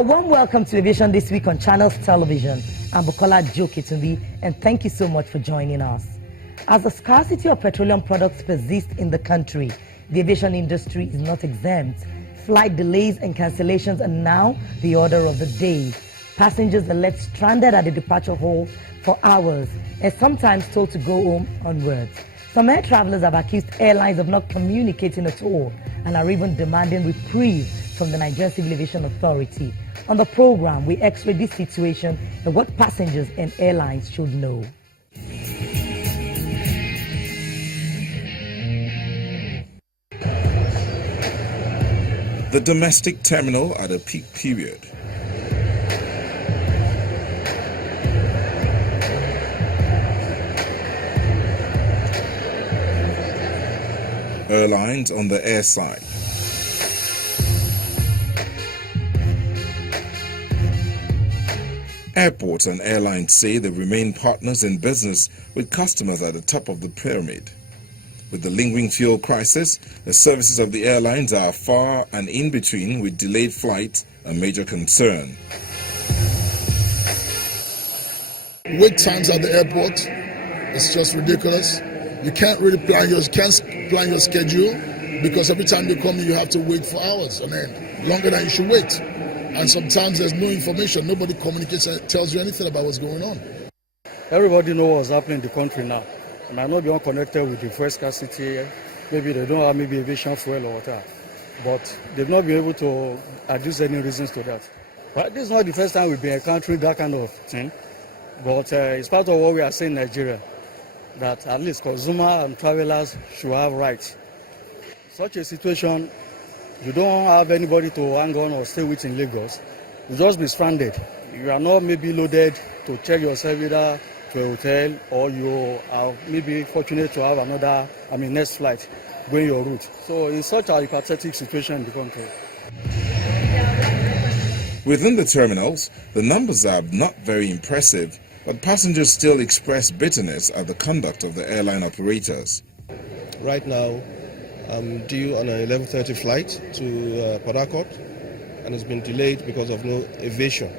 A warm welcome to Aviation this week on Channels Television. I'm Bukola Jokitumbi, and thank you so much for joining us. As the scarcity of petroleum products persists in the country, the aviation industry is not exempt. Flight delays and cancellations are now the order of the day. Passengers are left stranded at the departure hall for hours and sometimes told to go home onwards. Some air travelers have accused airlines of not communicating at all and are even demanding reprieve from the Nigerian Civil Aviation Authority. On the program, we x-ray this situation and what passengers and airlines should know. The domestic terminal at a peak period. Airlines on the air side. Airports and airlines say they remain partners in business with customers at the top of the pyramid. With the lingering fuel crisis, the services of the airlines are far and in between, with delayed flights a major concern. Wait times at the airport, it's just ridiculous. You can't really plan your schedule because every time you come in, you have to wait for hours on end, longer than you should wait. And sometimes there's no information. Nobody communicates and tells you anything about what's going on. Everybody knows what's happening in the country now. And I know they're connected with the fuel scarcity. Maybe they don't have aviation fuel or whatever. But they've not been able to adduce any reasons to that. But this is not the first time we've been encountering that kind of thing. But it's part of what we are saying in Nigeria, that at least consumers and travelers should have rights. Such a situation, you don't have anybody to hang on or stay with in Lagos. You just be stranded. You are not maybe loaded to check yourself either to a hotel, or you are maybe fortunate to have another, next flight going your route. So it's such a pathetic situation in the country. Within the terminals, the numbers are not very impressive, but passengers still express bitterness at the conduct of the airline operators. Right now, I'm due on an 11:30 flight to Port Harcourt, and it's been delayed because of no aviation.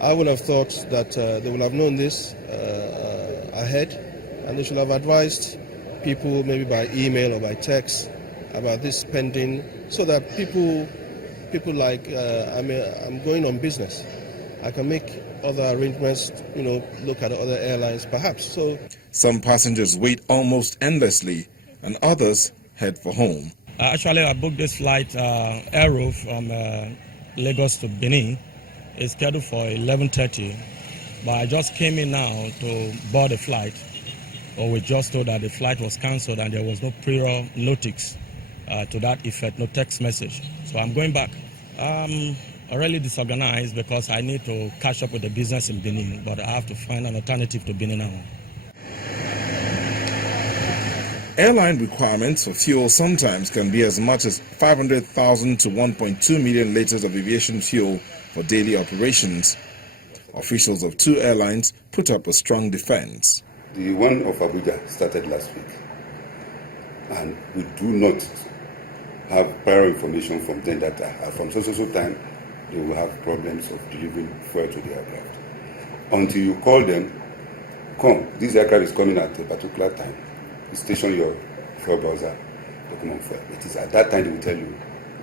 I would have thought that they would have known this ahead, and they should have advised people maybe by email or by text about this pending, so that people like I'm going on business. I can make other arrangements, look at other airlines perhaps. So some passengers wait almost endlessly, and others head for home. Actually, I booked this flight, Aero from Lagos to Benin. It's scheduled for 11:30, but I just came in now to board the flight. Or we just told that the flight was cancelled and there was no prior notice to that effect, no text message. So I'm going back. I'm already disorganized because I need to catch up with the business in Benin, but I have to find an alternative to Benin now. Airline requirements for fuel sometimes can be as much as 500,000 to 1.2 million liters of aviation fuel for daily operations. Officials of two airlines put up a strong defense. The one of Abuja started last week, and we do not have prior information from them that from so time they will have problems of delivering fuel to the aircraft. Until you call them, come, this aircraft is coming at a particular time. You station your fuel browser to come on fuel. It is at that time they will tell you,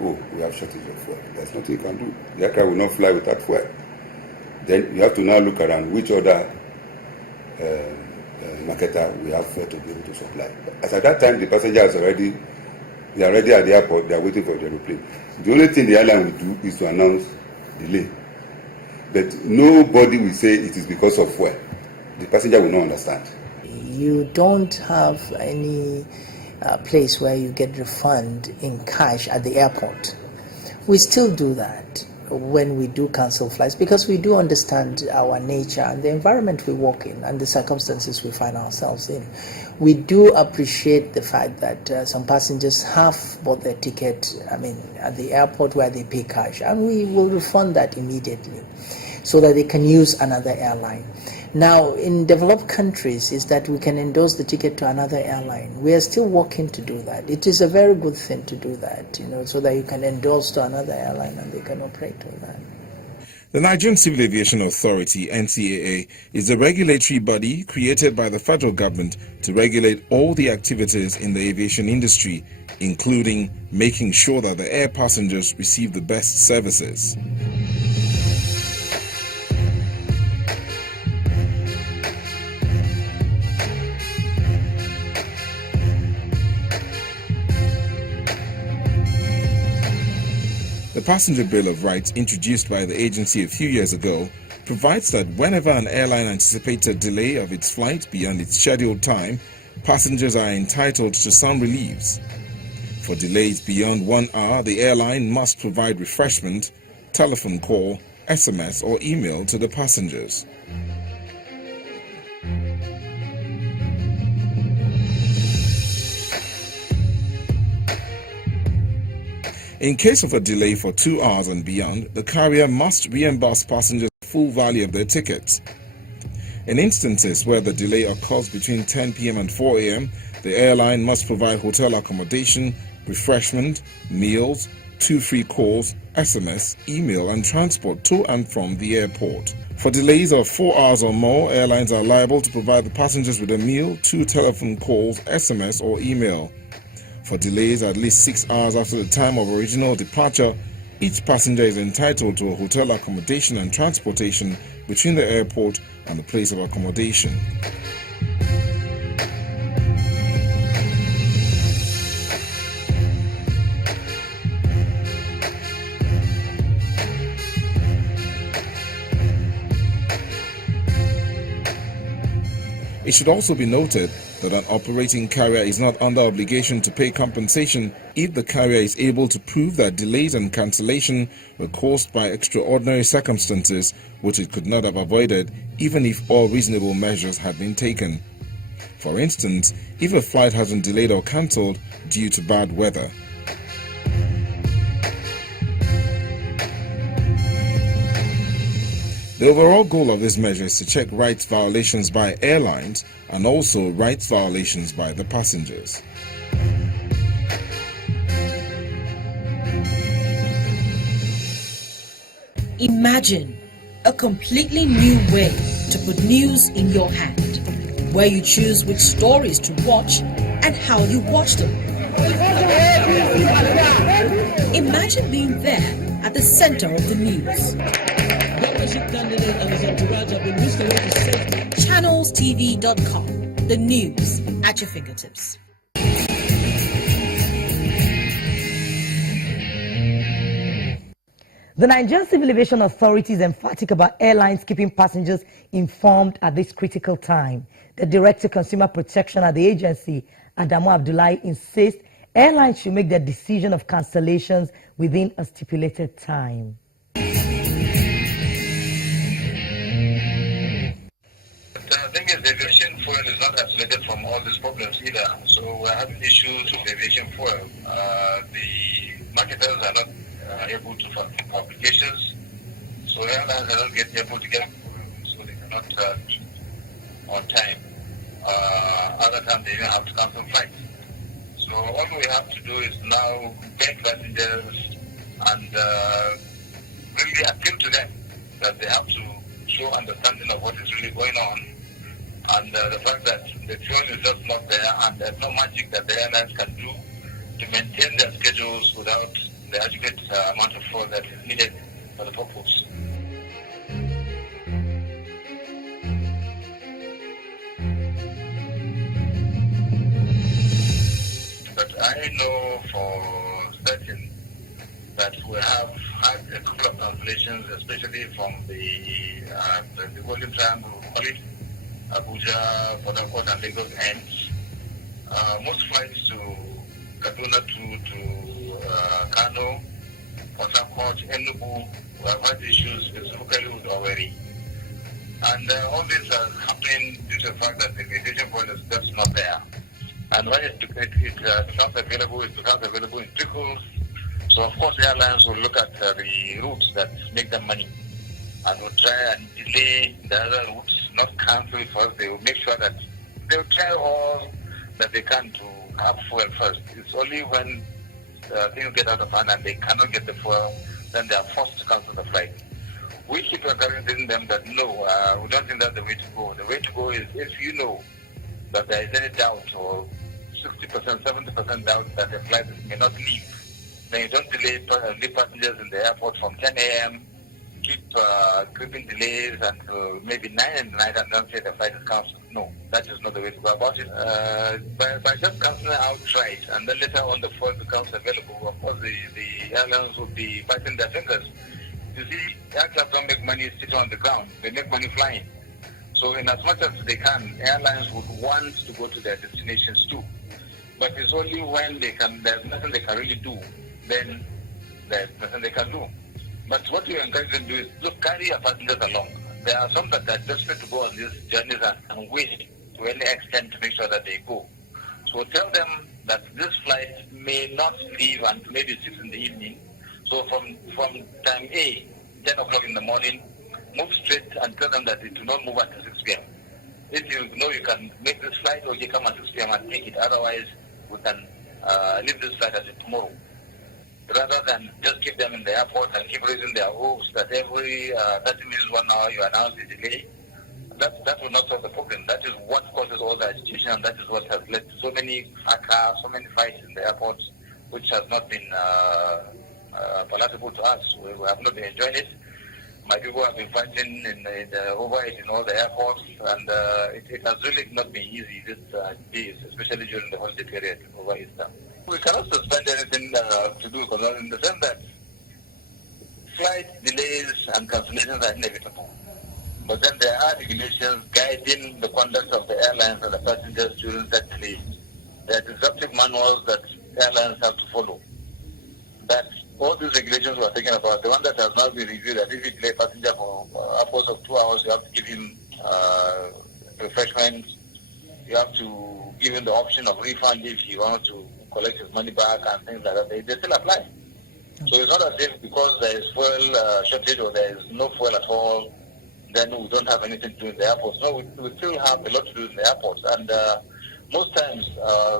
oh, we have shortage of fuel. There's nothing you can do. The aircraft will not fly without fuel. Then you have to now look around which other marketer we have fuel to be able to supply. As at that time, the passengers are already at the airport. They are waiting for the aeroplane. The only thing the airline will do is to announce delay. But nobody will say it is because of fuel. The passenger will not understand. You don't have any place where you get refund in cash at the airport. We still do that when we do cancel flights because we do understand our nature and the environment we work in and the circumstances we find ourselves in. We do appreciate the fact that some passengers have bought their ticket, at the airport where they pay cash, and we will refund that immediately so that they can use another airline. Now, in developed countries, is that we can endorse the ticket to another airline. We are still working to do that. It is a very good thing to do that, so that you can endorse to another airline and they can operate with that. The Nigerian Civil Aviation Authority, NCAA, is a regulatory body created by the federal government to regulate all the activities in the aviation industry, including making sure that the air passengers receive the best services. The Passenger Bill of Rights, introduced by the agency a few years ago, provides that whenever an airline anticipates a delay of its flight beyond its scheduled time, passengers are entitled to some reliefs. For delays beyond 1 hour, the airline must provide refreshment, telephone call, SMS, or email to the passengers. In case of a delay for 2 hours and beyond, the carrier must reimburse passengers the full value of their tickets. In instances where the delay occurs between 10 p.m. and 4 a.m., the airline must provide hotel accommodation, refreshment, meals, 2 free calls, SMS, email, and transport to and from the airport. For delays of 4 hours or more, airlines are liable to provide the passengers with a meal, 2 telephone calls, SMS, or email. For delays at least 6 hours after the time of original departure, each passenger is entitled to a hotel accommodation and transportation between the airport and the place of accommodation. It should also be noted that an operating carrier is not under obligation to pay compensation if the carrier is able to prove that delays and cancellation were caused by extraordinary circumstances which it could not have avoided even if all reasonable measures had been taken. For instance, if a flight has been delayed or cancelled due to bad weather. The overall goal of this measure is to check rights violations by airlines and also rights violations by the passengers. Imagine a completely new way to put news in your hand, where you choose which stories to watch and how you watch them. Imagine being there at the center of the news. ChannelsTV.com, the news at your fingertips. The Nigerian Civil Aviation Authority is emphatic about airlines keeping passengers informed at this critical time. The Director of Consumer Protection at the agency, Adamu Abdullahi, insists airlines should make their decision of cancellations within a stipulated time. The thing is, the aviation fuel is not isolated from all these problems either. So we're having issues with aviation fuel. The marketers are not able to fund applications, so airlines are not able to get fuel, so they cannot meet on time. Other times they even have to cancel flights. So all we have to do is now get passengers and really appeal to them that they have to show understanding of what is really going on, and the fact that the fuel is just not there and there's no magic that the airlines can do to maintain their schedules without the adequate amount of fuel that is needed for the purpose. But I know for certain that we have had a couple of cancellations, especially from the Golden Triangle, Abuja, Port Harcourt, and Lagos ends. Most flights to Kaduna to Kano, Port Harcourt, Enugu, we have had issues specifically with Owerri. And all this is happening due to the fact that the aviation fuel is just not there. And when it becomes available, it becomes available in trickles. So of course airlines will look at the routes that make them money and will try and delay the other routes, not cancel it first. They will make sure that they will try all that they can to have fuel first. It's only when things get out of hand and they cannot get the fuel, then they are forced to cancel the flight. We keep encouraging them that no, we don't think that's the way to go. The way to go is if you know that there is any doubt or 60%, 70% doubt that the flight may not leave, then you don't leave passengers in the airport from 10 a.m., keep creeping delays until maybe 9 in the night and then say the flight is cancelled. No, that is not the way to go about it. By just cancelling outright and then later on the fuel becomes available, of course the airlines will be biting their fingers. You see, aircraft don't make money sitting on the ground. They make money flying. So in as much as they can, airlines would want to go to their destinations too. But it's only when there's nothing they can really do, then there's nothing they can do. But what you encourage them to do is look, carry your passengers along. There are some that are desperate to go on these journeys and wait to any extent to make sure that they go. So tell them that this flight may not leave until maybe 6 in the evening. So from time A, 10 o'clock in the morning, move straight and tell them that they do not move until 6 p.m. If you know you can make this flight, or you come at 6 p.m. and take it. Otherwise, we can leave this flight as tomorrow. Rather than just keep them in the airport and keep raising their hopes that every 30 minutes, 1 hour, you announce a delay. That will not solve the problem. That is what causes all the agitation, and that is what has led to so many fracas, so many fights in the airports, which has not been palatable to us. We have not been enjoying it. My people have been fighting over it in all the airports, and it has really not been easy these days, especially during the holiday period over Easter. We cannot suspend anything to do, because in the sense that flight delays and cancellations are inevitable. But then there are regulations guiding the conduct of the airlines and the passengers during that delay. There are disruptive manuals that airlines have to follow. That all these regulations we are talking about, the one that has not been reviewed, that if you delay a passenger for upwards of 2 hours, you have to give him refreshment. You have to give him the option of refund if he wants to collect his money back and things like that. They still apply. So it's not as if because there is fuel shortage or there is no fuel at all, then we don't have anything to do in the airports. No, we still have a lot to do in the airports. And most times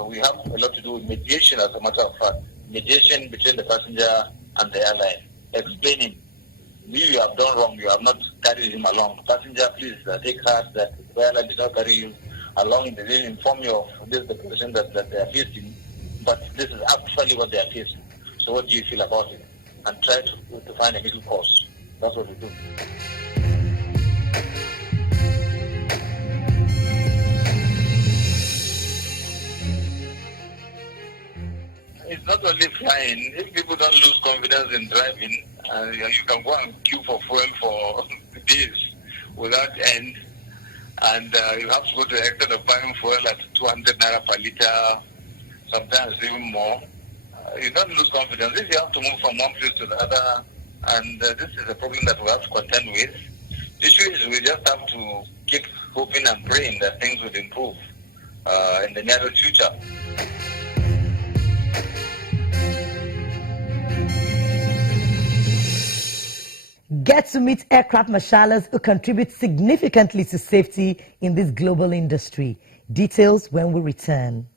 we have a lot to do with mediation, as a matter of fact. Mediation between the passenger and the airline. Explaining, you have done wrong, you have not carried him along. Passenger, please take heart that the airline did not carry you along. They didn't inform you of this, the position that they are facing. But this is actually what they are facing. So what do you feel about it? And try to find a middle course. That's what we do. It's not only flying. If people don't lose confidence in driving, you can go and queue for fuel for days without end. And you have to go to the extent of buying fuel at 200 naira per liter, sometimes even more. You don't lose confidence. If you have to move from one place to the other, and this is a problem that we have to contend with. The issue is we just have to keep hoping and praying that things will improve in the near future. Get to meet aircraft marshallers who contribute significantly to safety in this global industry. Details when we return.